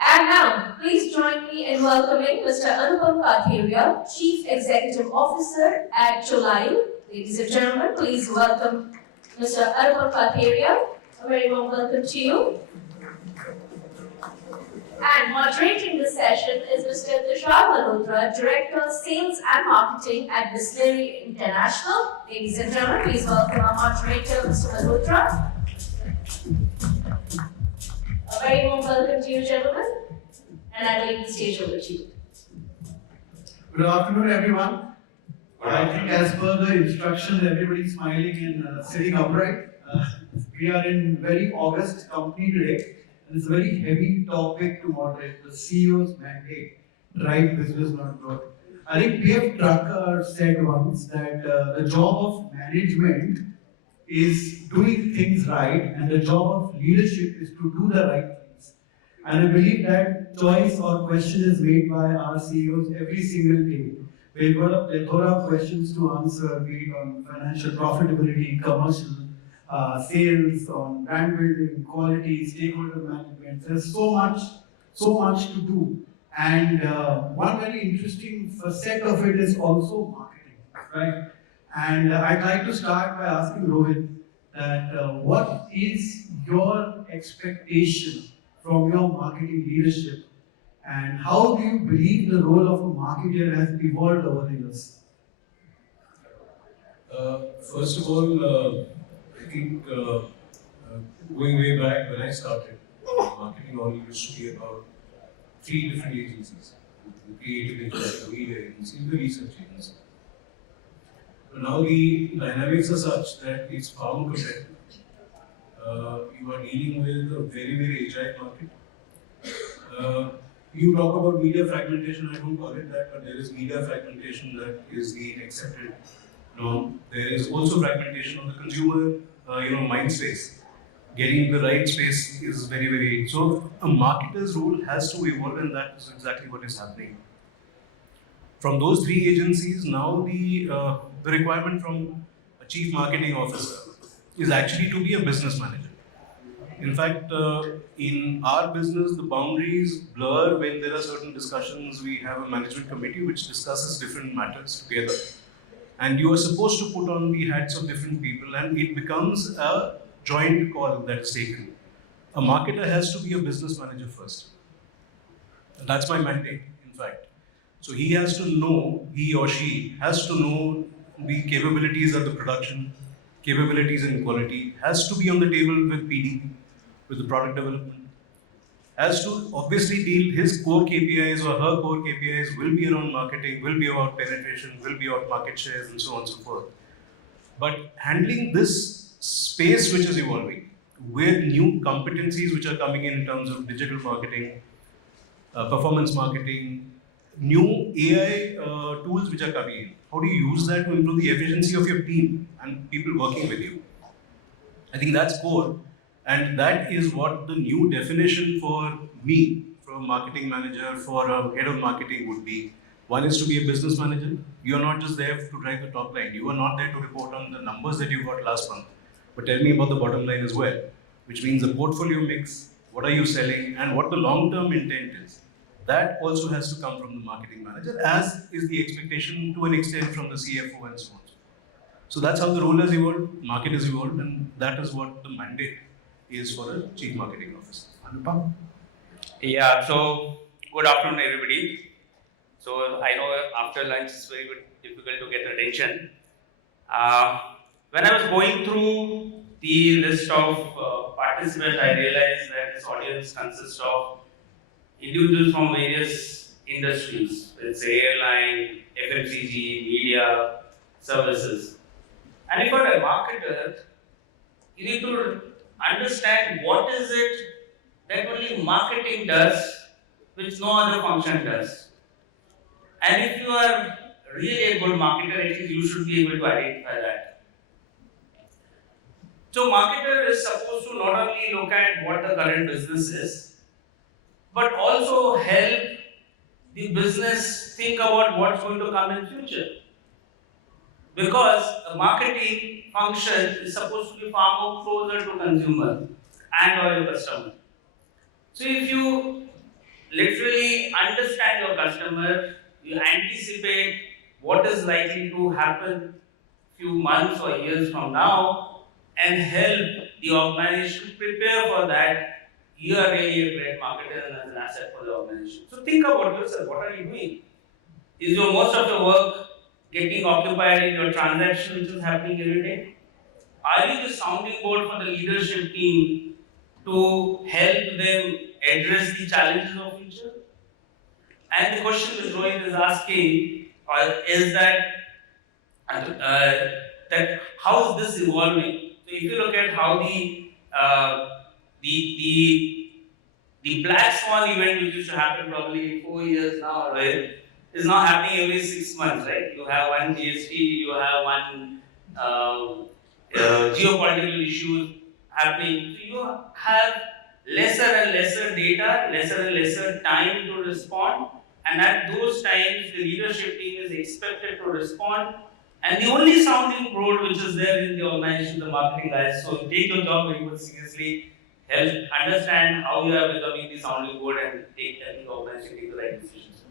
And now, please join me in welcoming Mr. Anupam Katheriya, Chief Executive Officer at Cholayil. Ladies and gentlemen, please welcome Mr. Anupam Katheriya. A very warm welcome to you. And moderating the session is Mr. Tushar Malhotra, Director of Sales and Marketing at Bisleri International. Ladies and gentlemen, please welcome our moderator, Mr. Malhotra. A very warm welcome to you, gentlemen. And I will leave the stage over to you. Good afternoon, everyone. I think as per the instructions, everybody's smiling and sitting upright. We are in very august company today, and it's a very heavy topic to moderate. The CEO's mandate, drive business, not growth. I think P.F. Drucker said once that the job of management is doing things right, and the job of leadership is to do the right things. And I believe that choice or question is made by our CEOs every single day. We've got a plethora of questions to answer, be it on financial profitability, commercial, sales, on brand building, quality, stakeholder management. There's so much to do. And one very interesting facet of it is also marketing, right? And I'd like to start by asking Rohit that what is your expectation from your marketing leadership, and how do you believe the role of a marketer has evolved over the years? First of all, I think going way back when I started, marketing only used to be about 3 different agencies: the creative agency, the media agency, and the research agency. But now the dynamics are such that it's far more competitive. You are dealing with a very, very agile market. You talk about media fragmentation, I don't call it that, but there is media fragmentation that is the accepted norm. There is also fragmentation of the consumer, mind space. Getting the right space is very, very... So a marketer's role has to evolve, and that is exactly what is happening. From those 3 agencies, now the requirement from a chief marketing officer is actually to be a business manager. In fact, in our business, the boundaries blur when there are certain discussions. We have a management committee which discusses different matters together. And you are supposed to put on the hats of different people, and it becomes a joint call that is taken. A marketer has to be a business manager first. And that's my mandate, in fact. So he or she has to know the capabilities of the production, capabilities in quality, has to be on the table with PD, with the product development, has to obviously deal his core KPIs or her core KPIs will be around marketing, will be about penetration, will be about market shares, and so on and so forth. But handling this space which is evolving, with new competencies which are coming in terms of digital marketing, performance marketing, new AI tools which are coming in. How do you use that to improve the efficiency of your team and people working with you? I think that's core, and that is what the new definition for me, for a marketing manager, for a head of marketing would be. One is to be a business manager. You are not just there to drive the top line. You are not there to report on the numbers that you got last month, but tell me about the bottom line as well, which means the portfolio mix, what are you selling, and what the long-term intent is. That also has to come from the marketing manager, as is the expectation to an extent from the CFO and so on. So that's how the role has evolved, market has evolved, and that is what the mandate is for a chief marketing officer. Anupam? Yeah, so good afternoon, everybody. So I know after lunch it's very difficult to get attention. When I was going through the list of participants, I realized that this audience consists of individuals from various industries, let's say airline, FMCG, media, services. And if you're a marketer, you need to understand what is it that only marketing does, which no other function does. And if you are really a good marketer, I think you should be able to identify that. So marketer is supposed to not only look at what the current business is, but also help the business think about what's going to come in future. Because the marketing function is supposed to be far more closer to consumer and or your customer. So if you literally understand your customer, you anticipate what is likely to happen few months or years from now, and help the organization prepare for that. You are really a great marketer and an asset for the organization. So think about yourself. What are you doing? Is your most of your work getting occupied in your transaction which is happening every day? Are you the sounding board for the leadership team to help them address the challenges of future? And the question that Rohit is asking is that how is this evolving? So if you look at how the the the black swan event which used to happen probably 4 years now, right, is now happening every 6 months, right? You have one GST, you have one geopolitical issues happening. So you have lesser and lesser data, lesser and lesser time to respond, and at those times the leadership team is expected to respond. And the only sounding board which is there in the organization, the marketing guys. So take your job very much seriously. Help understand how you are becoming the sounding board and help the organization take the right decisions.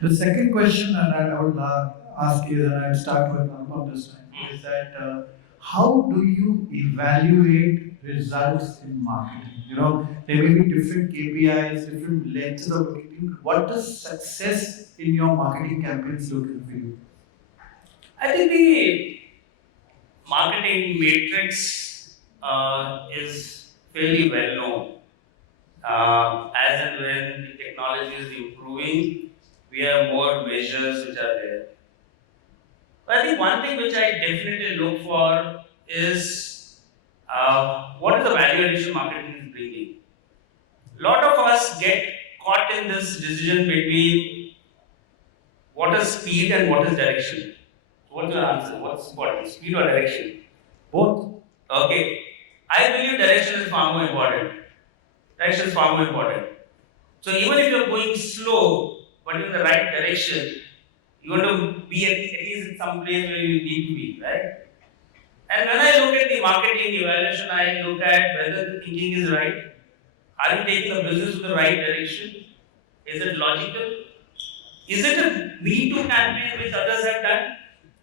The second question that I would ask is, and I'll start with Anupam this time, is that how do you evaluate results in marketing? You know, there may be different KPIs, different lenses of looking. What does success in your marketing campaigns look like for you? I think the marketing matrix is fairly well known. As and when the technology is improving, we have more measures which are there. But I think one thing which I definitely look for is what is the value addition marketing is bringing. A lot of us get caught in this decision between what is speed and what is direction. So what's your answer? What's important, speed or direction? Both. Okay. I believe direction is far more important. Direction is far more important. So even if you're going slow, but in the right direction, you want to be at least in some place where you need to be, right? And when I look at the marketing evaluation, I look at whether the thinking is right. Are you taking the business to the right direction? Is it logical? Is it a Me Too campaign which others have done?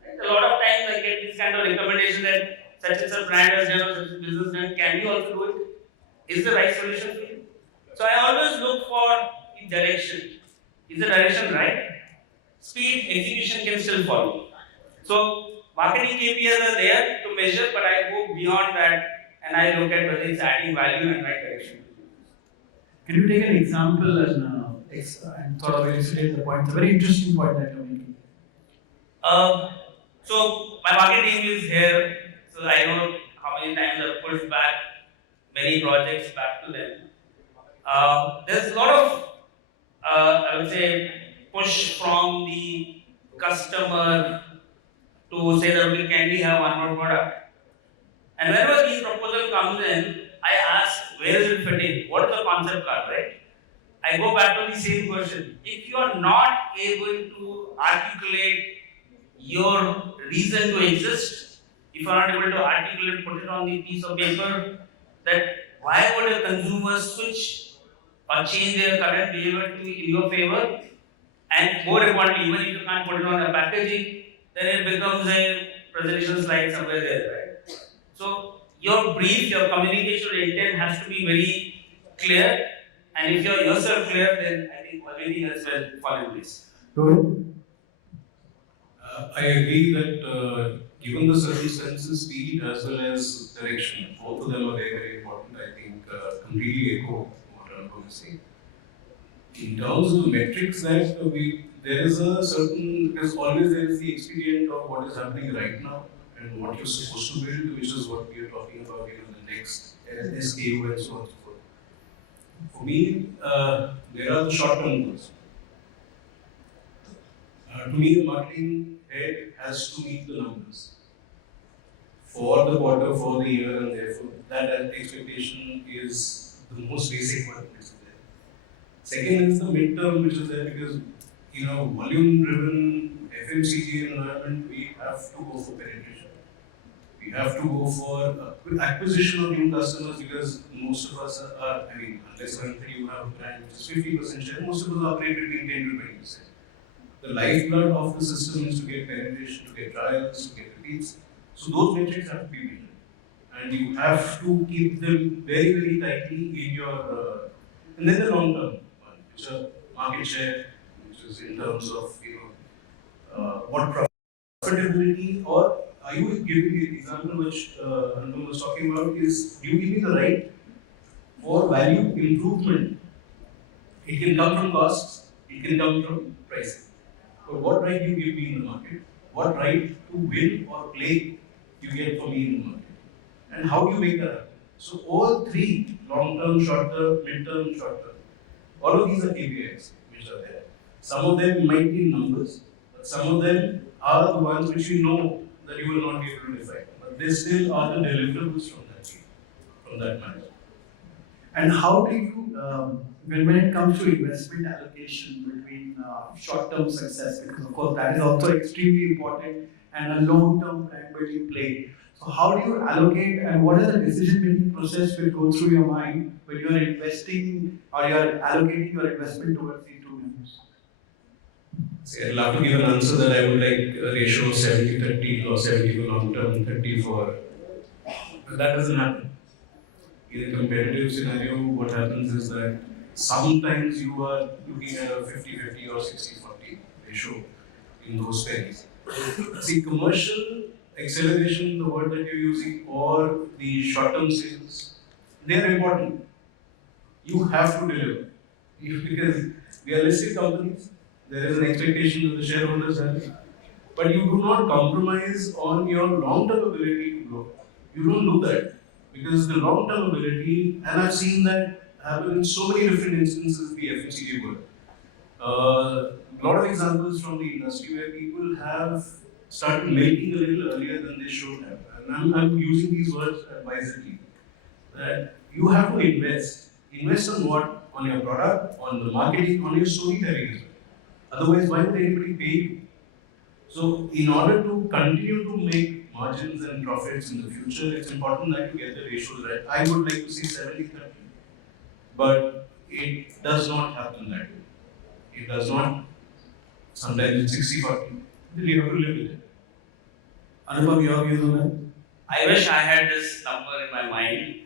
Right? A lot of times I get this kind of recommendation that such and such brand has done or such a business done. Can you also do it? Is the right solution for you? So I always look for the direction. Is the direction right? Speed, execution can still follow. So marketing KPIs are there to measure, but I go beyond that and I look at whether it's adding value and right direction. Can you take an example and sort of illustrate the point? It's a very interesting point that you're making. So my marketing team is here, so I know how many times I've pushed back many projects back to them. There's a lot of, I would say, push from the customer to say that can we have one more product? And whenever this proposal comes in, I ask where is it fitting? What is the concept art, right? I go back to the same question. If you are not able to articulate your reason to exist, if you are not able to articulate, put it on the piece of paper, that why would a consumer switch or change their current behavior to in your favor? And more importantly, even if you can't put it on the packaging, then it becomes a presentation slide somewhere there, right? So your brief, your communication intent has to be very clear, and if you're yourself clear, then I think everything else will fall in place. Rohit? I agree that given the circumstances, speed as well as direction, both of them are very, very important. I think completely echo what Anupam is saying. In terms of metrics that there's always the expedient of what is happening right now and what you're supposed to build, which is what we are talking about in the next SKU and so on and so forth. For me, there are the short-term goals. To me, the marketing head has to meet the numbers for the quarter, for the year, and therefore that expectation is the most basic one. Second is the midterm, which is there because volume-driven FMCG environment, we have to go for penetration. We We have to go for acquisition of new customers because most of us are, I mean, unless you have a brand which is 50% share, most of us operate between 10 to 20%. The lifeblood of the system is to get penetration, to get trials, to get repeats. So those metrics have to be maintained. And you have to keep them very, very tightly in your, and then the long term one, which are market share, which is in terms of, what profitability, or are you giving the example which Anupam was talking about is, do you give me the right for value improvement? It can come from costs, it can come from pricing. But what right do you give me in the market? What right to win or play you get for me in the market? And how do you make that happen? So all three, long-term, short-term, mid-term, short-term, all of these are KPIs which are there. Some of them might be numbers, but some of them are the ones which you know that you will not be able to define. But they still are the deliverables from that matter. And how do you, when it comes to investment allocation between short-term success, because of course that is also extremely important, and a long-term brand building play. So how do you allocate, and what is the decision-making process will go through your mind when you are investing or you are allocating your investment towards these two members? See, I'd love to give an answer that I would like a ratio of 70-30 or 70 for long-term, 30 for, but that doesn't happen. In a competitive scenario, what happens is that sometimes you are looking at a 50-50 or 60-40 ratio in those spends. See, commercial acceleration, the word that you're using, or the short-term sales, they are important. You have to deliver. Because we are listed companies, there is an expectation that the shareholders have, but you do not compromise on your long-term ability to grow. You don't do that. Because the long-term ability, and I've seen that happen in so many different instances in the FMCG world. A lot of examples from the industry where people have started milking a little earlier than they should have. And I'm using these words advisedly. That you have to invest. Invest on what? On your product, on the marketing, on your storytelling as well. Otherwise, why would anybody pay you? So, in order to continue to make margins and profits in the future, it's important that you get the ratios right. I would like to see 70-30, but it does not happen that way. It does not. Sometimes it's 60-40. Then you have to live with it. Anupam, your views on that? I wish I had this number in my mind,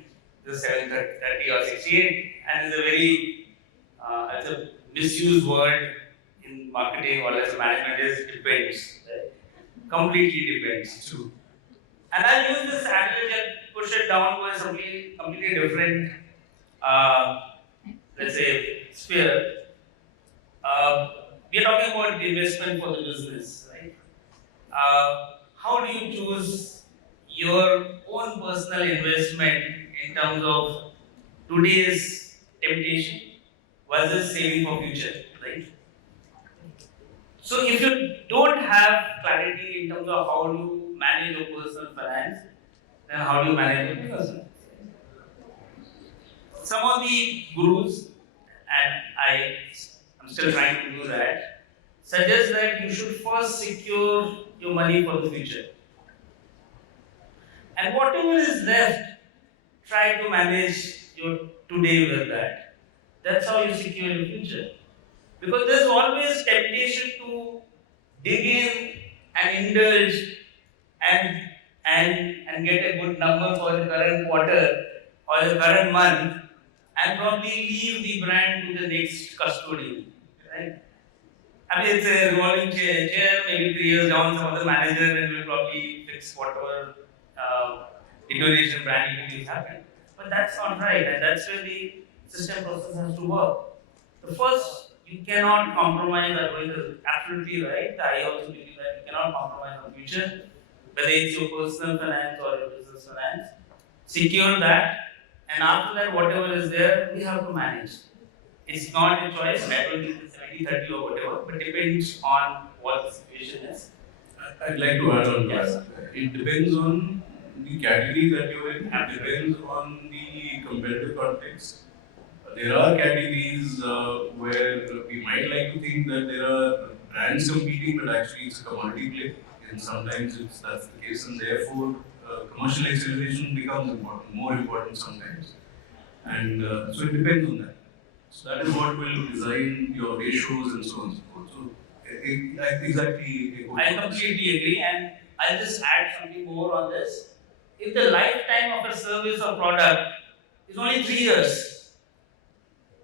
the 730 or 68, and it's a very, it's a misused word in marketing or as a management is depends. Right? Completely depends. True. And I'll use this analogy and push it down to a completely different, let's say, sphere. We are talking about investment for the business, right? How do you choose your own personal investment in terms of today's temptation versus saving for future, right? So if you don't have clarity in terms of how you manage your personal finance, then how do you manage your business? Some of the gurus, and I'm still trying to do that, suggest that you should first secure your money for the future. And whatever is left, try to manage your today with that. That's how you secure your future. Because there's always temptation to dig in and indulge and get a good number for the current quarter or the current month and probably leave the brand to the next custodian. Right? I mean, it's a revolving chair, maybe 3 years down, some other manager and will probably fix whatever iteration branding is happening. But that's not right, and that's where the system process has to work. The first, you cannot compromise, Rohit is absolutely right. I also believe that you cannot compromise on future, whether it's your personal finance or your business finance. Secure that, and after that, whatever is there, we have to manage. It's not a choice, I don't think it's 70-30 or whatever, but depends on what the situation is. I'd like to add on to Yes. that. It depends on the category that you're in, it depends on the competitive context. There are categories where we might like to think that there are brands competing, but actually it's a commodity play, and sometimes that's the case, and therefore commercial acceleration becomes important, more important sometimes. And so it depends on that. So that is what will design your ratios and so on and so forth. So exactly. I completely agree, and I'll just add something more on this. If the lifetime of a service or product is only 3 years,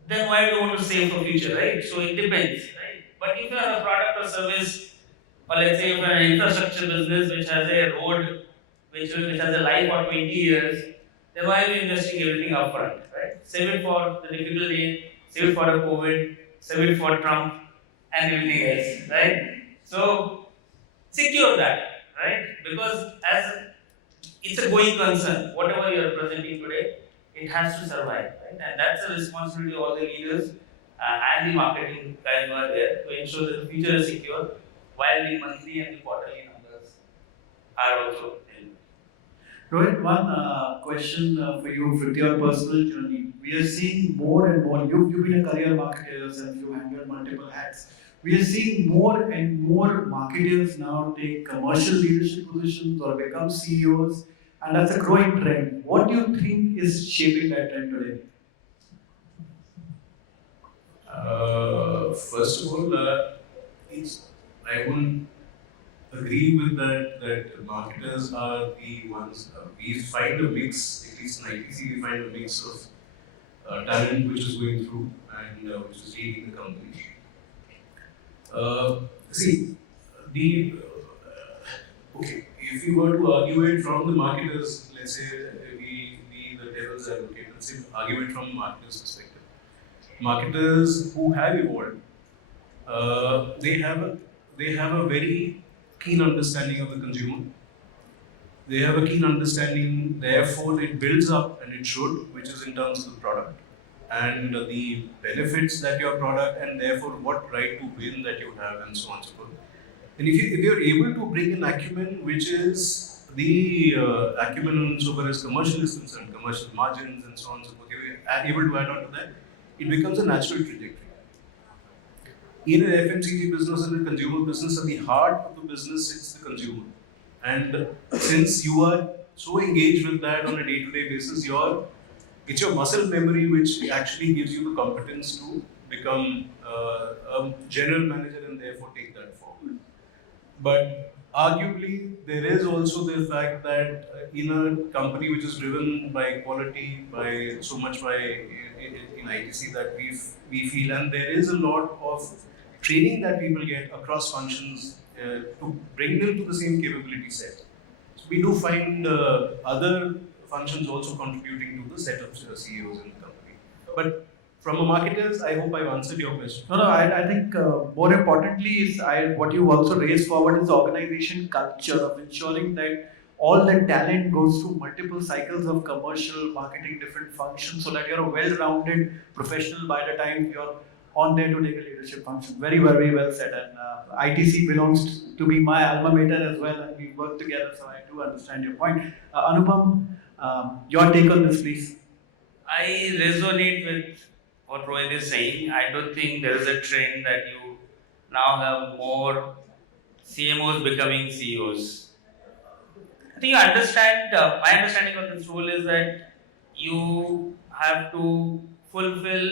then why do you want to save for future, right? So it depends, right? But if you have a product or service, or let's say if you're an infrastructure business which has a road, which has a life of 20 years, then why are you investing everything upfront, right? Save it for the difficult day, save it for the COVID, save it for Trump, and everything else, right? So secure that, right? Because as it's a going concern, whatever you are presenting today, it has to survive, right? And that's a responsibility of all the leaders and the marketing guys who are there to ensure that the future is secure, while the monthly and the quarterly numbers are also in. Rohit, one question for you with your personal journey. We are seeing more and more, you've been a career marketer yourself, you handle multiple hats. We are seeing more and more marketers now take commercial leadership positions or become CEOs, and that's a growing trend. What do you think is shaping that trend today? First of all, I wouldn't agree with that marketers are the ones. We find a mix, at least in ITC, we find a mix of talent which is going through and which is leading the company. See, okay, if you were to argue it from the marketers, let's say we the devil's advocate, let's say argue it from the marketers' perspective. Marketers who have evolved, they have a very keen understanding of the consumer. They have a keen understanding, therefore it builds up, and it should, which is in terms of the product and the benefits that your product, and therefore what right to win that you have, and so on and so forth. And if you're able to bring an acumen which is the acumen so far as commercial is concerned, commercial margins and so on and so forth, you're able to add on to that, it becomes a natural trajectory. In an FMCG business and a consumer business, at the heart of the business sits the consumer. And since you are so engaged with that on a day-to-day basis, it's your muscle memory which actually gives you the competence to become a general manager and therefore take that forward. But arguably, there is also the fact that in a company which is driven by quality, by so much by in ITC that we feel, and there is a lot of training that people get across functions to bring them to the same capability set. So we do find other functions also contributing to the set of CEOs in the company. But from a marketer's, I hope I've answered your question. No, I think more importantly is what you also raised forward is the organization culture of ensuring that all the talent goes through multiple cycles of commercial, marketing, different functions, so that you're a well-rounded professional by the time you're on there to take a leadership function. Very, very well said. And ITC belongs to be my alma mater as well, and we work together, so I do understand your point. Anupam, your take on this, please. I resonate with what Rohit is saying. I don't think there is a trend that you now have more CMOs becoming CEOs. I think you understand, my understanding of this role is that you have to fulfill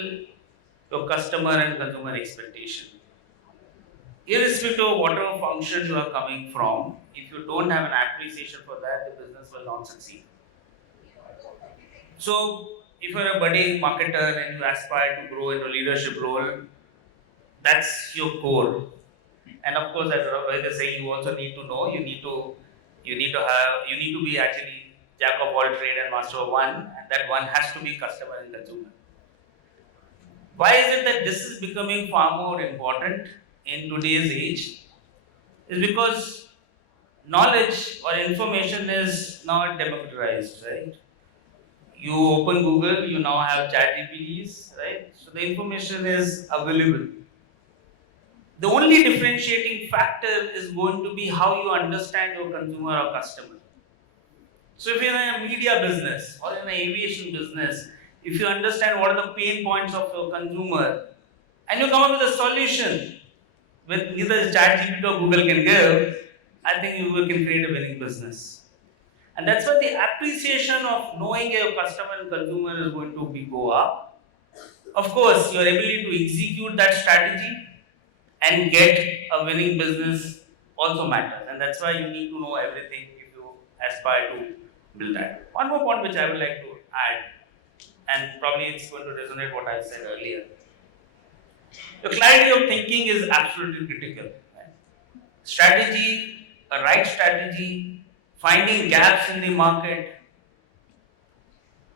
your customer and consumer expectation. Irrespective of whatever function you are coming from, if you don't have an appreciation for that, the business will not succeed. So, if you're a budding marketer and you aspire to grow into a leadership role, that's your core. And of course, as Rohit is saying, you also need to know, you need to be actually jack of all trade and master of one, and that one has to be customer and consumer. Why is it that this is becoming far more important in today's age? Is because knowledge or information is now democratized, right? You open Google, you now have ChatGPTs, right? So the information is available. The only differentiating factor is going to be how you understand your consumer or customer. So if you're in a media business or in an aviation business, if you understand what are the pain points of your consumer, and you come up with a solution with neither ChatGPT or Google can give, I think you can create a winning business. And that's why the appreciation of knowing your customer and consumer is going to be go up. Of course, your ability to execute that strategy and get a winning business also matters. And that's why you need to know everything if you aspire to build that. One more point which I would like to add, and probably it's going to resonate what I said earlier. The clarity of thinking is absolutely critical. Right? Strategy, a right strategy, finding gaps in the market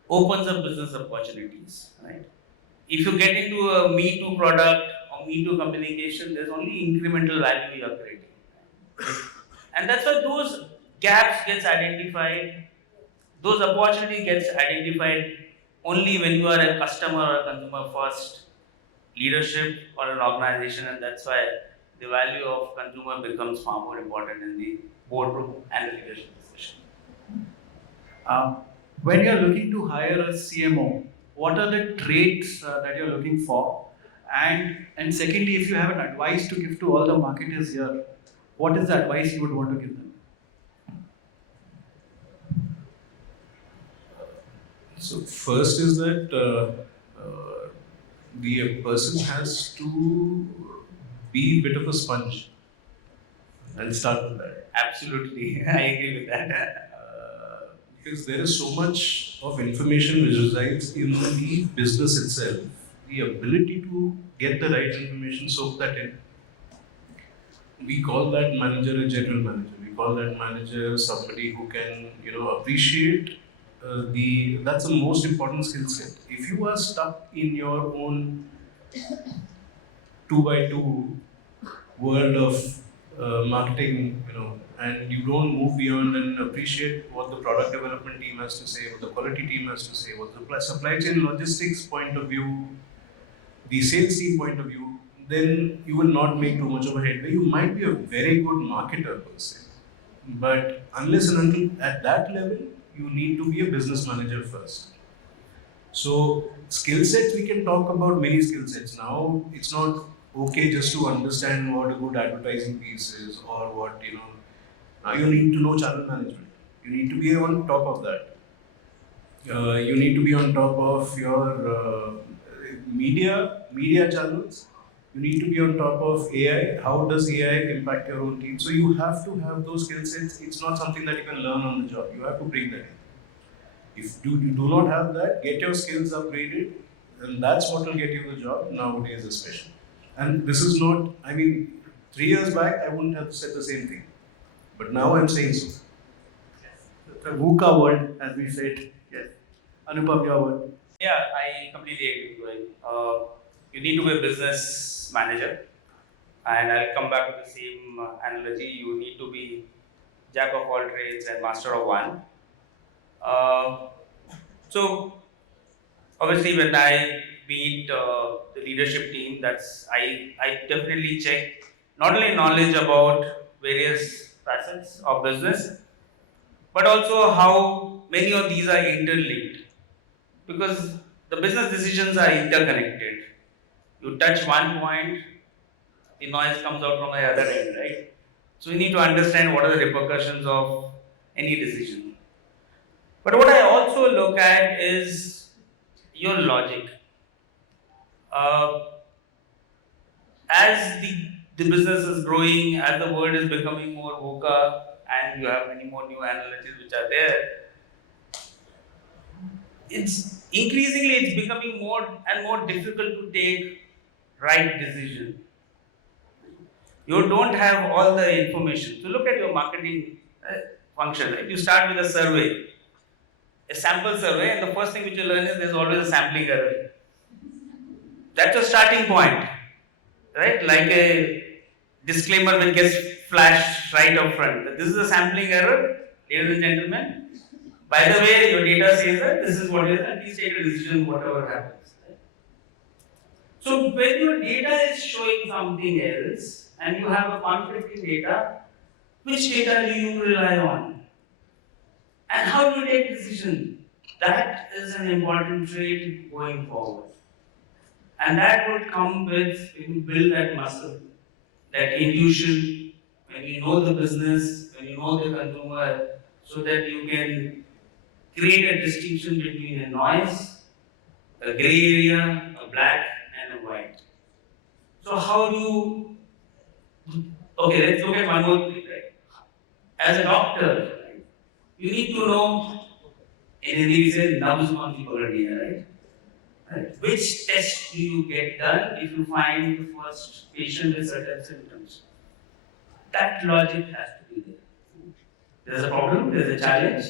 opens up business opportunities. Right? If you get into a Me Too product or Me Too communication, there's only incremental value you are creating. And that's why those gaps gets identified, those opportunity gets identified only when you are a customer or a consumer first leadership or an organization, and that's why the value of consumer becomes far more important in the boardroom and the leadership discussion. When you're looking to hire a CMO, what are the traits that you're looking for? And secondly, if you have an advice to give to all the marketers here, what is the advice you would want to give them? So first is that the person has to be a bit of a sponge. I'll start with that. Absolutely, I agree with that. Because there is so much of information which resides in the business itself. The ability to get the right information, soak that in. We call that manager a general manager. We call that manager somebody who can, appreciate that's the most important skill set. If you are stuck in your own 2x2 world of marketing, and you don't move beyond and appreciate what the product development team has to say, what the quality team has to say, what the supply chain logistics point of view, the sales team point of view, then you will not make too much of a headway. You might be a very good marketer per se, but unless and until at that level, you need to be a business manager first. So skill sets, we can talk about many skill sets. Now it's not okay just to understand what a good advertising piece is or what, now you need to know channel management. You need to be on top of that. You need to be on top of your media channels. You need to be on top of AI. How does AI impact your own team? So you have to have those skill sets. It's not something that you can learn on the job. You have to bring that in. If you do not have that, get your skills upgraded, and that's what will get you the job nowadays, especially. And this is not, 3 years back, I wouldn't have said the same thing. But now I'm saying so. The VUCA world, as we said. Yes. Anupam, your word. Yeah, I completely agree with you. You need to be a business manager, and I'll come back to the same analogy. You need to be jack of all trades and master of one. So obviously, when I meet the leadership team, I definitely check not only knowledge about various facets of business, but also how many of these are interlinked, because the business decisions are interconnected. You touch one point, the noise comes out from the other end, right? So you need to understand what are the repercussions of any decision. But what I also look at is your logic. As the business is growing, as the world is becoming more VUCA, and you have many more new analogies which are there, it's becoming more and more difficult to take right decision. You don't have all the information. So look at your marketing function. Right? You start with a survey, a sample survey, and the first thing which you learn is there's always a sampling error. That's a starting point, right? Like a disclaimer which gets flashed right up front. This is a sampling error, ladies and gentlemen. By the way, your data says that this is what it is, and please take a decision whatever happens. Right? So when your data is showing something else and you have a conflicting data, which data do you rely on? And how do you take decision? That is an important trait going forward. And that would come with, when you build that muscle, that intuition, when you know the business, when you know the consumer. so that you can create a distinction between a noise, a gray area, a black, and a white. So how do you, okay, let's look at one more thing, right? As a doctor, right, you need to know, in Hindi we say, nabz kaun si pagadni hai, right? Right? Which test do you get done if you find the first patient with certain symptoms? That logic has to be there. There's a problem, there's a challenge,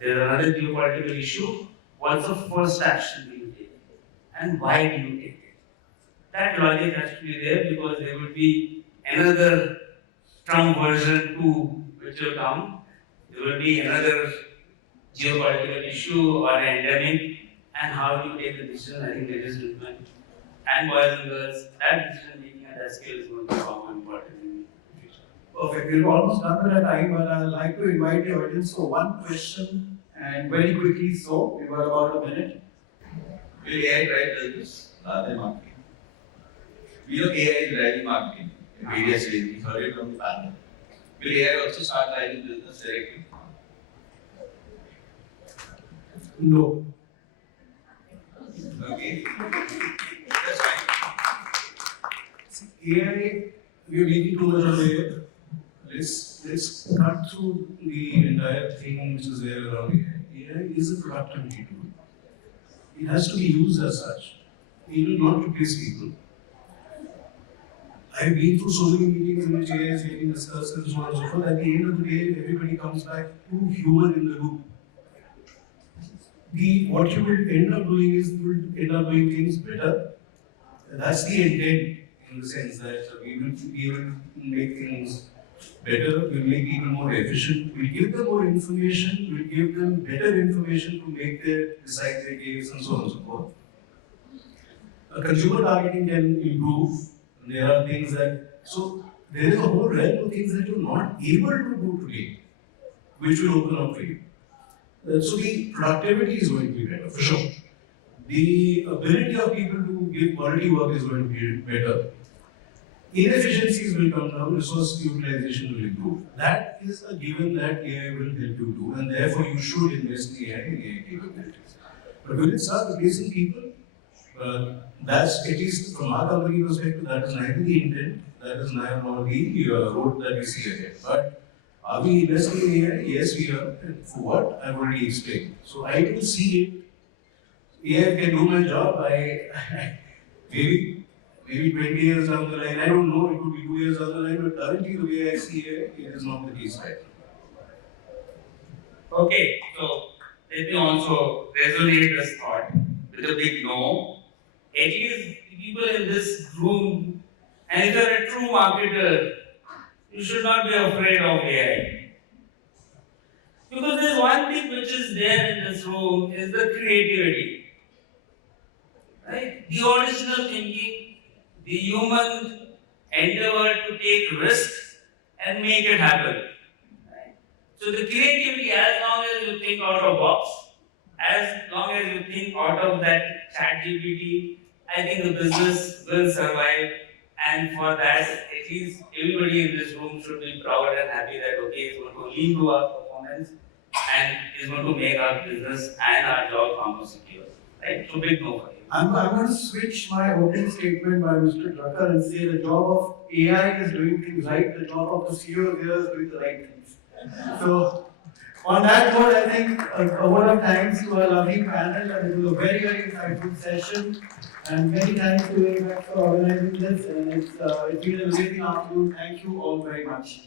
there's another geopolitical issue. What's the first action do you take? And why do you take it? That logic has to be there because there will be another Trump version 2 which will come. There will be another geopolitical issue or an endemic. And how do you take the decision? I think ladies and gentlemen, and boys and girls, that decision making at that scale is going to be far more important in the future. Perfect. We're almost done with our time, but I'd like to invite the audience for one question and very quickly. So, we've got about a minute. Will AI drive business rather than marketing? We know AI is driving marketing in various ways. We heard it from the panel. Will AI also start driving business directly? No. Okay. That's fine. AI, we are making too much of AI. Let's cut through the entire thing which is there around AI. AI is a productivity tool. It has to be used as such. It will not replace people. I've been through so many meetings in which AI is getting discussed and so on and so forth. At the end of the day, everybody comes back to human in the loop. What you will end up doing is you will end up doing things better. That's the intent, in the sense that we will be able to make things better, we'll make people more efficient, we'll give them more information, we'll give them better information to make their decide their case and so on and so forth. Consumer targeting can improve. There are things so there is a whole realm of things that you're not able to do today, which will open up for you. So the productivity is going to be better, for sure. The ability of people to give quality work is going to be better. Inefficiencies will come down, resource utilization will improve. That is a given that AI will help you do, and therefore you should invest in AI and AI capabilities. But will it start replacing people? That's, at least from our company perspective, that is neither the intent, that is neither the road that we see ahead. But are we investing in AI? Yes, we are. And for what? I've already explained. So I will see it. AI can do my job. Maybe 20 years down the line, I don't know, it could be 2 years down the line, but currently the way I see AI, it is not the case right now. Okay, so let me also resonate this thought with a big no. At least the people in this room, and if you are a true marketer, you should not be afraid of AI. Because there's one thing which is there in this room is the creativity. Right? The original thinking, the human endeavor to take risks and make it happen. Right? So the creativity, as long as you think out of box, as long as you think out of that chat GPT, I think the business will survive. And for that, at least everybody in this room should be proud and happy that okay, it's going to lead to our performance and it's going to make our business and our job far more secure. Right? So big no for you. I'm going to switch my opening statement by Mr. Drucker and say the job of AI is doing things right, the job of the CEO here is doing the right things. So, on that note, I think a word of thanks to our lovely panel, and it was a very, very insightful session. And many thanks to AMEC for organizing this, and it's been an amazing afternoon. Thank you all very much.